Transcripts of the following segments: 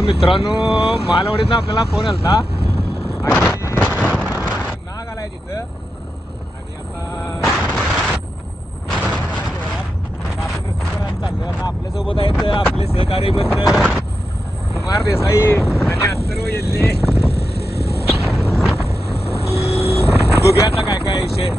मित्रांनो मालवडीतनं आपल्याला फोन आलता. आणि नाग आलाय तिथं. आणि आता आता आता आपल्यासोबत आहेत आपले सहकारी मित्र कुमार देसाई आणि अत्तर्व येल्ले. बघूया आता काय काय विषय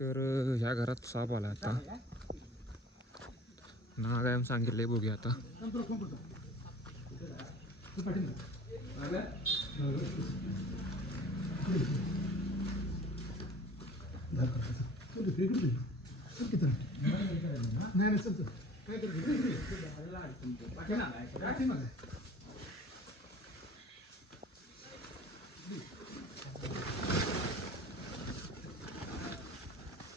तर ह्या साप आला आता. नाग आहे म्हणून सांगितलंय बघूया आता.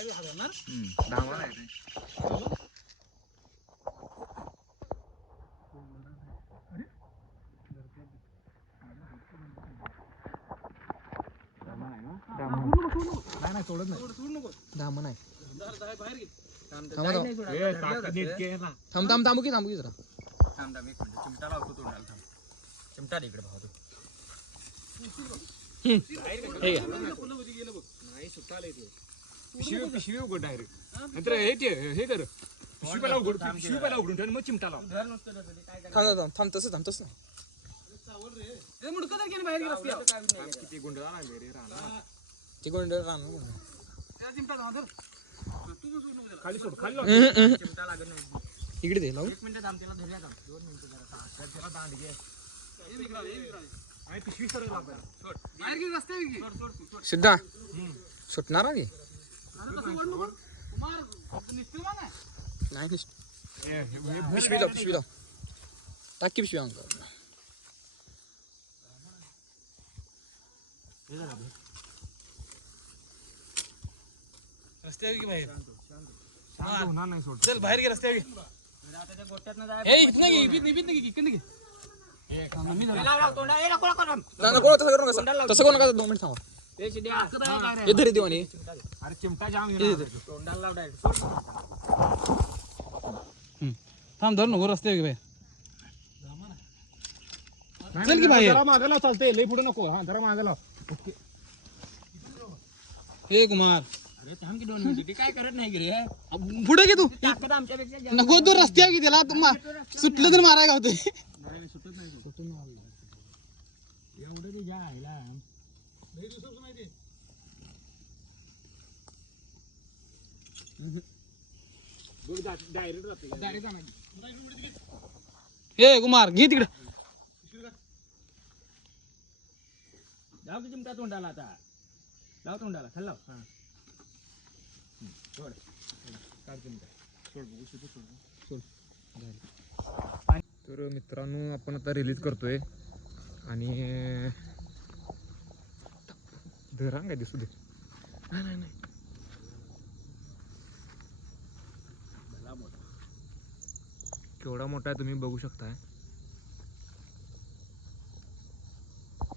दहा नाही ते नाही नाही सोडत नाही दामन आहे थांबा थांबा. थांब थांब थांबू की थांबू की जरा चिमटा लावतो तोंडाला थांब चिमटा दे इकडे भाऊ तू हे घ्या. पिशवी पिशवी उघड डायरेक्ट नंतर हे ते हे कर. पिशवी पहिला उघड पिशवी पहिला उघडून ठेव आणि मग चिमटा लाव. थांब थांब थांब तसं थांब तसं. किती रे. राहणार ते गोंड राहणार खाली सोड खाली लाव. चिमटा लागत नाही. इकडे दे लावू. एक मिनिट थांब त्याला धरूया थांब. दोन मिनिटं जरा त्याला दांड घे. आणि पिशवी सरळ लाव. सुटणार हे- पिशवी लाव पिशवी लाव टाक की पिशवी अंग रस्त्यावर की बाहेर शांत होणार नाही सोड चल बाहेर गे रस्त्यावर घे आता त्या गोट्यातनं जाय ए इथं नाही घे इथं नाही इकडे घे लाव, लाव, तोंडा ए नको नको थांब. ना नको तसं करू नका तसं करू नका दोन मिनिट थांबा ए, शिड्या. हे धरी देवानी अरे चिमटा जाम हे धर. तोंडाला लाव direct. सोड. थांब धर नको रस्त्यावर घे बाहेर नाही, चल की नाही, बाहेर. जरा मागं लाव चालतंय लई पुढे नको हा जरा मागं लाव हे कुमार अरे थांब की दोन मिनिटं. ती काय करत नाही की रे पुढे घे तू ताकद आमच्यापेक्षा जास्त. नको तू रस्त्यावर घे त्याला तू मा- सुटलं तर माराय गावते नाही, सुटत नाही ते. एवढं ते. जायला. डायरेक्ट जाते. हे कुमार घे तिकडे. लाव की चिमटा तोंडाला आता. लाव तोंडाला खाली लाव. हा. सोड. काढ चिमटा. सोड बघू, सोड, सोड. तर मित्रांनो आपण आता रिलीज करतोय. आणि धरा काय दिसू दे. नाही नाही नाही. केवढा मोठा आहे तुम्ही बघू शकताय.